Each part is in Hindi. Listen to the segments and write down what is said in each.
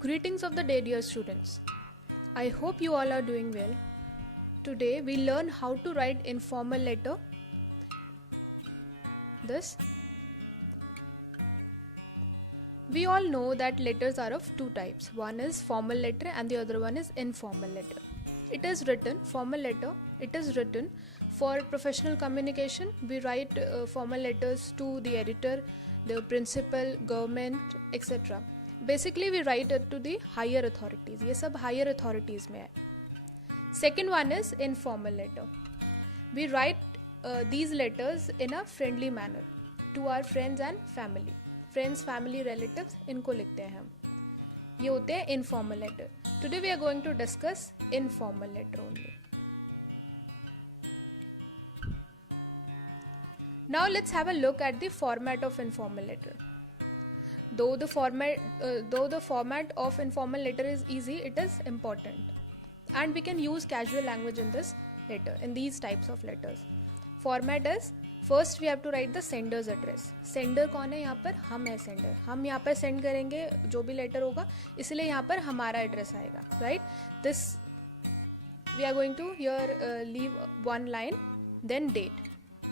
Greetings of the day, dear students. I hope you all are doing well. Today we learn how to write informal letter. This. We all know that letters are of two types. One is formal letter and the other one is informal letter. It is written, formal letter, it is written for professional communication. We write formal letters to the editor, the principal, government, etc. Basically we write it to the higher authorities. ये सब higher authorities में है. Second one is informal letter. We write these letters in a friendly manner to our friends and family. Friends, family, relatives, इनको लिखते हैं हम. ये होते हैं informal letter. Today we are going to discuss informal letter only. Now let's have a look at the format of informal letter. Though the format of informal letter is easy, it is important, and we can use casual language in this letter, in these types of letters. Format is, first we have to write the sender's address. Sender कौन है यहाँ पर? हम है sender. हम यहाँ पर send करेंगे जो भी letter होगा, इसलिए यहाँ पर हमारा address आएगा, right? This we are going to here leave one line, then date.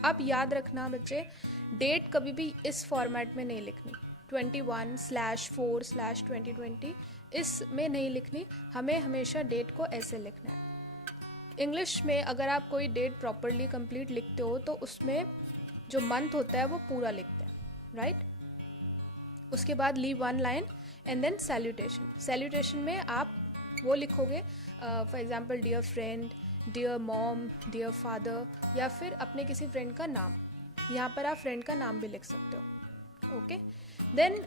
अब याद रखना बच्चे, date कभी भी इस format में नहीं लिखनी. 21/4/2020 इसमें नहीं लिखनी, हमें हमेशा डेट को ऐसे लिखना है. इंग्लिश में अगर आप कोई डेट प्रॉपरली कंप्लीट लिखते हो तो उसमें जो मंथ होता है वो पूरा लिखते हैं, राइट? उसके बाद leave one line and then salutation. Salutation में आप वो लिखोगे, for example dear friend, dear mom, dear father, या फिर अपने किसी फ्रेंड का नाम. यहाँ पर आप फ्रेंड का नाम भी लिख सकते हो, okay? Then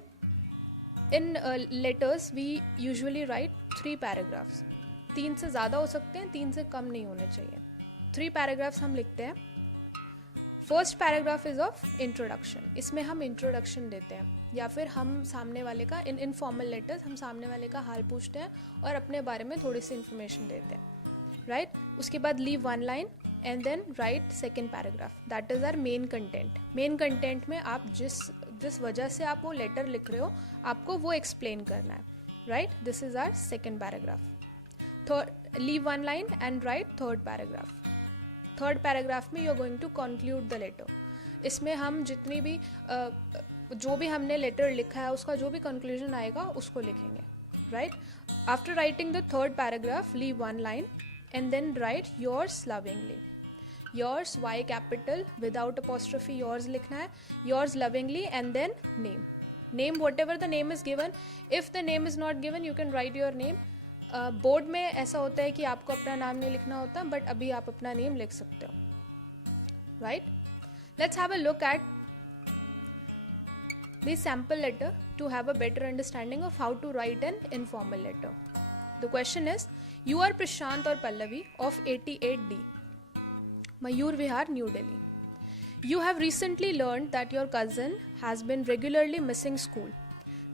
in letters we usually write 3 paragraphs. 3 से ज़्यादा हो सकते हैं, 3 से कम नहीं होने चाहिए. 3 paragraphs हम लिखते हैं. First paragraph is of introduction. इसमें हम introduction देते हैं, या फिर हम सामने वाले का, in informal letters हम सामने वाले का हाल पूछते हैं और अपने बारे में थोड़ी सी information देते हैं, right? उसके बाद leave one line and then write second paragraph. That is our main content. Main content में आप जिस वजह से आप वो letter लिख रहे हो, आपको वो explain करना है, right? This is our second paragraph. Leave one line and write third paragraph. Third paragraph में you are going to conclude the letter. इसमें हम जितनी भी जो भी हमने letter लिखा है उसका जो भी conclusion आएगा उसको लिखेंगे, right? After writing the third paragraph, leave one line and then write yours lovingly. Yours, Y capital, without apostrophe, yours लिखना है. Yours lovingly and then name. Name, whatever the name is given. If the name is not given, you can write your name. Board में ऐसा होता है कि आपको अपना नाम नहीं लिखना होता, बट अभी आप अपना नेम लिख सकते हो, right? Let's have a look at the sample letter to have a better understanding of how to write an informal letter. The question is, you are Prashant or Pallavi of 88D, Mayur Vihar, New Delhi. You have recently learned that your cousin has been regularly missing school.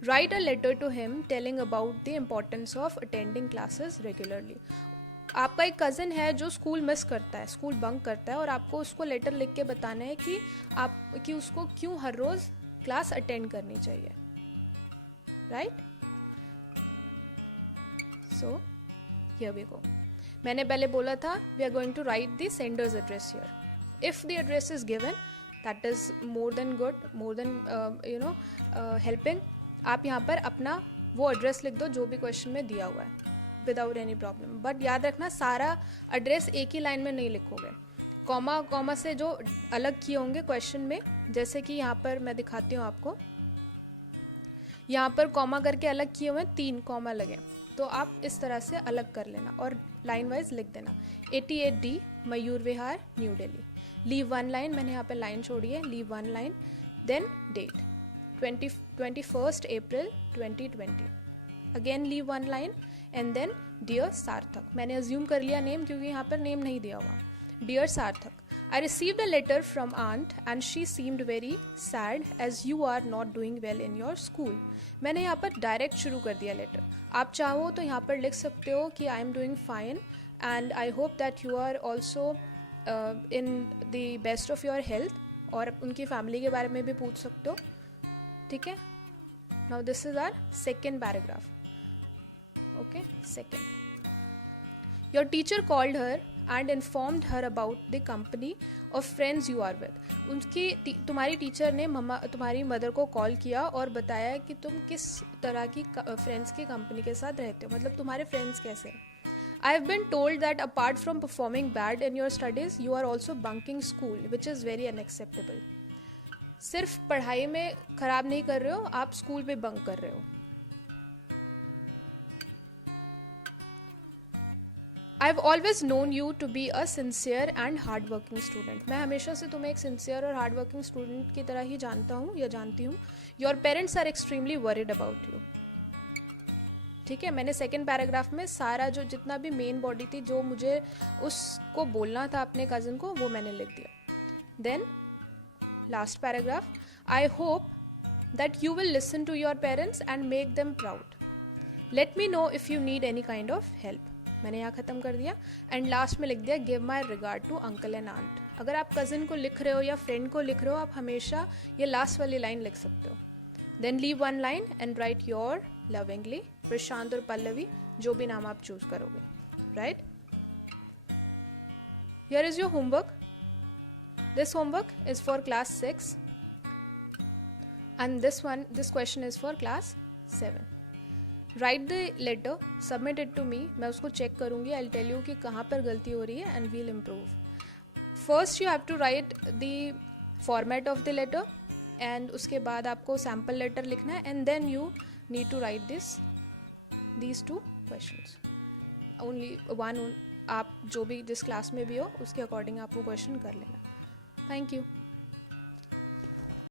Write a letter to him telling about the importance of attending classes regularly. आपका एक कज़न है जो स्कूल मिस करता है, स्कूल बंक करता है, और आपको उसको लेटर लिख के बताना है कि उसको क्यों हर रोज़ क्लास अटेंड करनी चाहिए, right? So here we go. मैंने पहले बोला था we are going to write the sender's address here. If the address is given, that is more than good, more than helping. आप यहाँ पर अपना वो एड्रेस लिख दो जो भी क्वेश्चन में दिया हुआ है, विदाउट एनी प्रॉब्लम. बट याद रखना, सारा एड्रेस एक ही लाइन में नहीं लिखोगे. कॉमा से जो अलग किए होंगे क्वेश्चन में, जैसे कि यहाँ पर मैं दिखाती हूँ आपको, यहाँ पर कॉमा करके अलग किए हुए 3 कॉमा लगे, तो आप इस तरह से अलग कर लेना और लाइन वाइज लिख देना. 88D, Mayur Vihar, New Delhi. Leave one line, मैंने यहाँ पे लाइन छोड़ी है, leave one line, then date 21st April 2020. Again leave one line and then dear Sarthak. मैंने अज्यूम कर लिया नेम क्योंकि यहाँ पर नेम नहीं दिया हुआ. डियर सार्थक, I received a letter from aunt and she seemed very sad as you are not doing well in your school. मैंने यहाँ पर डायरेक्ट शुरू कर दिया लेटर. आप चाहो तो यहाँ पर लिख सकते हो कि I am doing fine and I hope that you are also in the best of your health, और उनकी फैमिली के बारे में भी पूछ सकते हो, ठीक है? Now this is our second paragraph. Okay. Second, your teacher called her and informed her about the company of friends you are with. तुम्हारी टीचर ने तुम्हारी मदर को कॉल किया और बताया कि तुम किस तरह की फ्रेंड्स की कंपनी के साथ रहते हो, मतलब तुम्हारे फ्रेंड्स कैसे हैं. I have been told that apart from performing bad in your studies, you are also bunking school, which is very unacceptable. सिर्फ पढ़ाई में खराब नहीं कर रहे हो, आप स्कूल पे बंक कर रहे हो. I've always known you to be a sincere and hardworking student. मैं हमेशा से तुम्हें एक sincere और hardworking student की तरह ही जानता हूँ या जानती हूँ. Your parents are extremely worried about you. ठीक है, मैंने सेकेंड पैराग्राफ में सारा जो जितना भी मेन बॉडी थी जो मुझे उसको बोलना था अपने कज़न को वो मैंने लिख दिया. Then last paragraph, I hope that you will listen to your parents and make them proud. Let me know if you need any kind of help. मैंने यहाँ ख़त्म कर दिया. एंड लास्ट में लिख दिया, give my regard to uncle and aunt. अगर आप कज़न को लिख रहे हो या फ्रेंड को लिख रहे हो, आप हमेशा ये लास्ट वाली लाइन लिख सकते हो. Then leave one line and write your lovingly, Prashant और पल्लवी, जो भी नाम आप चूज करोगे. Right, here is your homework. This homework is for class 6 and this question is for class 7. Write the letter, submit it to me. मैं उसको चेक करूँगी. I'll tell you कि कहाँ पर गलती हो रही है and we'll improve. First you have to write the format of the letter and उसके बाद आपको sample letter लिखना है and then you need to write these two questions. Only one. आप जो भी जिस क्लास में भी हो उसके अकॉर्डिंग आप वो क्वेश्चन कर लेना. Thank you.